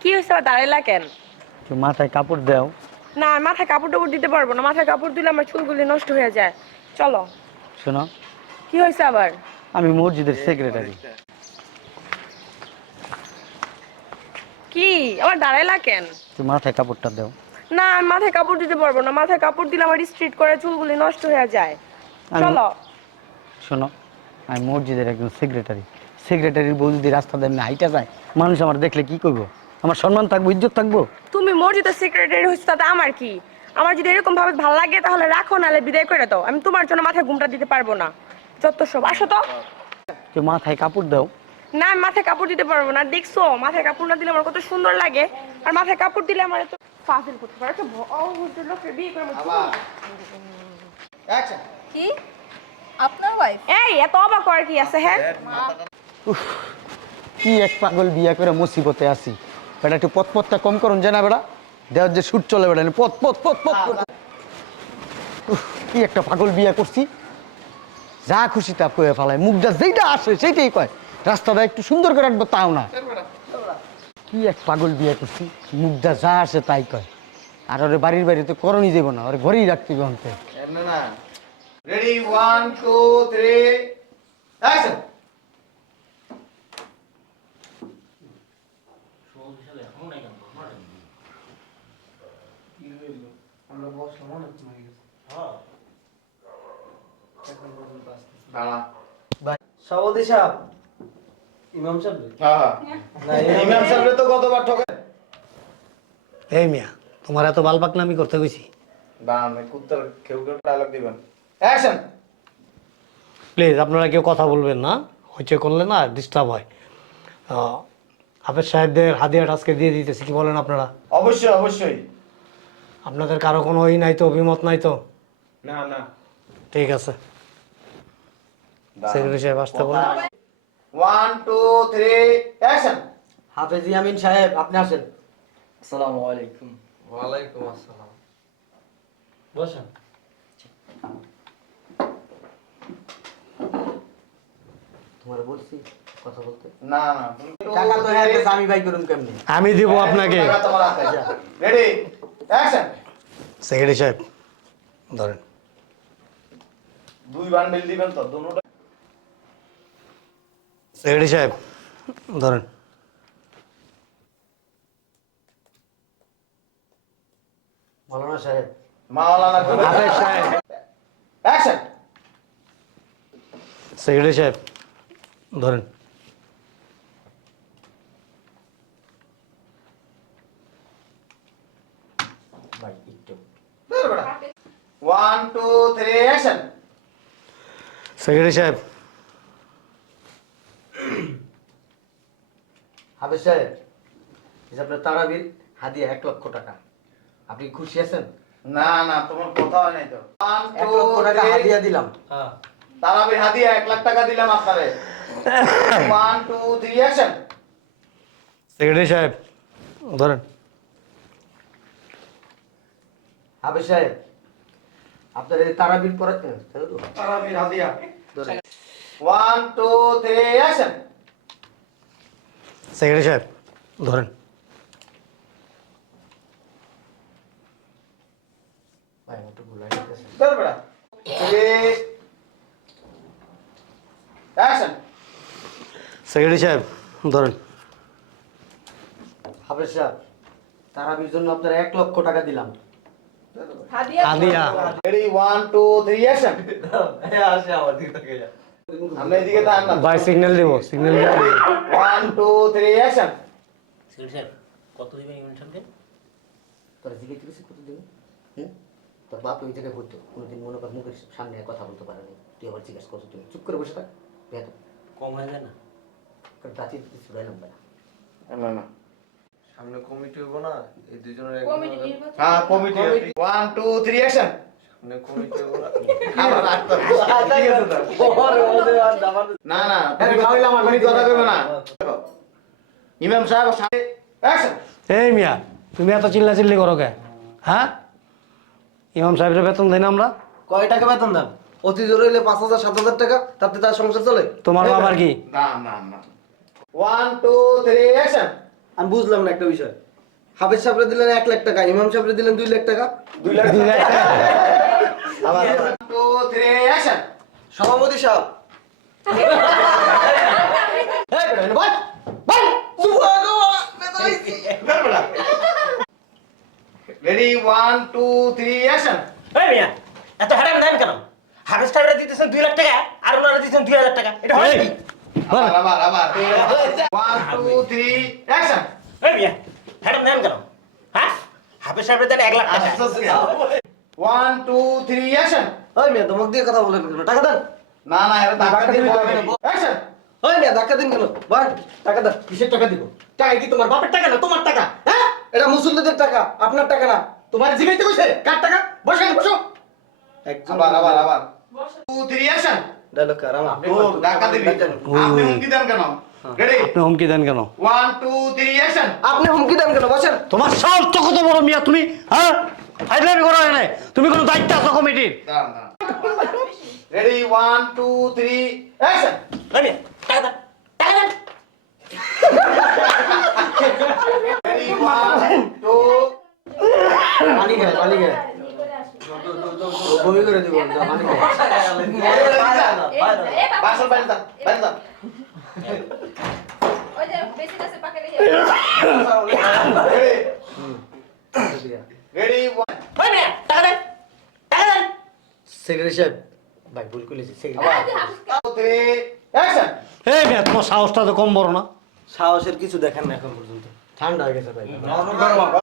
কি হয়েছে আবার দাঁড়াইলা কেন? তো মাথায় কাপড় দাও। না মাথায় কাপড় টাপড় দিতে পারব না। মাথায় কাপড় দিলে আমার চুলগুলি নষ্ট হয়ে যায়। চলো। শোনো। কি হয়েছে আবার? আমি মসজিদের সেক্রেটারি কি? আবার দাঁড়াইলা কেন? তুই মাথায় কাপড়টা দাও। না আমি মাথায় কাপড় দিতে পারব না। মাথায় কাপড় দিলে আমার স্ট্রিট করে চুলগুলি নষ্ট হয়ে যায়। আমি- চলো। শোনো আমি মসজিদের একজন সেক্রেটারি সেক্রেটারির বউ যদি রাস্তা দিয়ে এমনি হাইটা যায় মানুষ আমার দেখলে কি করব আমার সম্মান থাকব ইজ্জত থাকব? তুমি মসজিদের সেক্রেটারি হচ্ছে তাতে আমার কি? আমার যদি এরকম ভাবে ভালো লাগে তাহলে রাখো নাহলে বিদায় করে দাও। আমি তোমার জন্য মাথায় ঘুমটা দিতে পারব না। যত সব আসো তো। তুই মাথায় কাপড় দাও। না আমি মাথায় কাপড় দিতে পারব না। দেখছ মাথায় কাপড় না দিলে আমার কত সুন্দর লাগে। আর মাথায় কাপড় দিলে আমার এত ফাজিল করতে পারে একটা ভ- অভদ্র লোকের বিয়ে করে কি? আপনার ওয়াইফ এই এত অবাক করার কি আছে হ্যাঁ? কি এক পাগল বিয়া করে মুসিবতে আসি বেটা, একটু পথ পথটা কম করুন জানা বেড়া দেওয়ার যে সুট চলে বেড়া পথ পথ পথ পথ। কি একটা পাগল বিয়া করছি। যা খুশি তা কয়ে ফেলায়। মুখটা যেইটা আসে, সেইটাই কয়। রাস্তাটা একটু সুন্দর করে রাখব তাও না। কি এক পাগল বিয়া করছি। মুখটা যা আসে তাই কয়। আর ওরে বাড়ির বাড়িতে করণই যাব না, ওরে ঘরেই রাখতে হবে রেডি ওয়ান টু থ্রি দাঁড়া। সভাপতি সাহেব ইমাম সাহেব হ্যাঁ ইমাম সাহেব তো গতবার ঠকে। এই মিয়া তোমার এত বালবাক নামি করতে গেছি দাঁড়ান কুত্তার কেউ কেউ ডায়লগ দিবেন। অ্যাকশন প্লিজ আপনারা কেউ কথা বলবেন না। হইচে করলে না ডিস্টার্ব হয়। হাফেজ সাহেবদের হাদিয়াট আজকে দিয়ে দিতেছি কি বলেন আপনারা? অবশ্যই অবশ্যই। আপনাদের কারও কোনো ই নাই তো অভিমত নাই তো? না না। ঠিক আছে। সেক্রেটারি সাহেব আসতে বলেন। ওয়ান টু থ্রি অ্যাকশন হাফেজ ইয়ামিন সাহেব আপনি আসেন। আসসালামু আলাইকুম। ওয়ালাইকুম আসসালাম। বসেন। তোমার বলছি কথা বলতে? না না টাকা তো হ্যাঁ আমি ভাই করুন কেমনি? আমি দিব আপনাকে। টাকা রেডি অ্যাকশন সেক্রেটারি সাহেব ধরেন। দুই বান্ডেল দিবেন তো দুটোটা। সেক্রেটারি সাহেব ধরেন। সাহেব। মাওলানা হাফেজ সাহেব। অ্যাকশন সেক্রেটারি সাহেব ধরেন। ভাই একটু one two three action secretary সাহেব হাফেজ সাহেব এই যে আপনার তারাবির হাদিয়া এক লক্ষ টাকা। আপনি খুশি আছেন? না না তোমার কথা হয় নাই তো। এক লক্ষ টাকা হাদিয়া দিলাম। তারাবির হাদিয়া এক লাখ টাকা দিলাম আপনারে। One two three action secretary সাহেব ধরেন। হাফেজ সাহেব আপনার এই তারাবির পরে তাই তো? তারাবির হাদিয়া ধরেন। One two three action secretary সাহেব ধরেন। সেক্রেটারি সাহেব ধরেন। হাফেজ সাহেব তারাবির জন্য আপনার এক লক্ষ টাকা দিলাম। হাদিয়া ready one two three action আমরা এদিকে তাকান না। ভাই সিগন্যাল দিব signal one two three action তোরা জিজ্ঞেস করেছিস কত হুম? তোর বাপ ওই জায়গায় পড়তো কোনোদিন মনে কর মুখের সামনে কথা বলতে পারেনি। তুই আবার জিজ্ঞেস করছ তুমি চুপ করে বসে থাক কম হয়ে যায় না? দাঁতি ছুড়াইলাম না। না না। সামনে কমিটি হইব না এই দুজনের হ্যাঁ committee one two three action সামনে কমিটি হইব না। আবার রাখতে হবে। না না তুমি কথা আমার তুমি কথা কইবে না। ইমাম সাহেব অ্যাকশন এই মিয়া তুমি এত চিল্লা চিল্লি করো কে? হ্যাঁ? ইমাম সাহেবের বেতন দেয় না আমরা। কয় টাকা বেতন দেন? অতি জোর হইলে পাঁচ হাজার সাত হাজার টাকা তাতে তার সংসার চলে? তোমার বাবার কি? না না না। ওয়ান টু থ্রি অ্যাকশন আমি বুঝলাম না একটা বিষয়। হাফেজ সাহেবরে দিলেন এক লাখ টাকা ইমাম সাহেবরে দিলেন দুই লাখ টাকা। দুই লাখ আবার টু থ্রি অ্যাকশন সভাপতি সাহেব ready one two three action এই মিয়া এত হারাম দেন কেন? হাফেজ দিতেছেন দুই লাখ টাকা আর ওনারা দিতেছেন দুই হাজার টাকা। এটা হয় কি আবার আবার আবার। ওয়ান টু থ্রি অ্যাকশন এই মিয়া হারাম দেন কেন হ্যাঁ হাফেজ সাহেবরা দেন এক লাখ টাকা। ওয়ান টু থ্রি অ্যাকশন ওই মিয়া ধমক দিয়ে কথা বলেন কেন? টাকা দেন। না না এটা ধাক্কা দিয়ে বলবে অ্যাকশন ওই মিয়া ধাক্কা দিন কেন? ভাই টাকা দেন। কিসের টাকা দিব? টাকা কি তোমার বাপের টাকা না তোমার টাকা? হ্যাঁ? এটা মুসল্লিদের টাকা আপনার টাকা না। তোমার জিগাইতে কইছে। কার টাকা? বসেন বসো। একজন আবার আবার আবার। টু থ্রি অ্যাকশন ডায়লগ কার? আমার ও ধাক্কা দিবি। আপনি হুমকি দেন কেন? আপনি হুমকি দেন কেন? ওয়ান টু থ্রি অ্যাকশন আপনি হুমকি দেন কেন? বসেন। তোমার সাহস তো কত বড় মিয়া তুমি হ্যাঁ? ফাইজলামি করো হয় নাই। তুমি কোনো দায়িত্ব আছো কমিটির? দাঁড়ান দাঁড়ান। Ready one two three action এই টাকা টাকা রেডি ওয়ান টু পানি খায় পানি খায়। বমি করে দিব পানি খায়। বাসন বাইরে যান বাইরে যান ওই যে বেশি কাছে পাকে রেডি ওয়ান ওই মিয়া টাকা দেন টাকা দেন সেক্রেটারি সাহেব ভাই ভুল করেছি সেক্রেটারি টু থ্রি অ্যাকশন এই মিয়া তোমার সাহসটা তো কম বড় না সাহসের কিছু দেখেন না এখন পর্যন্ত ঠান্ডা হয়ে গেছে ভাই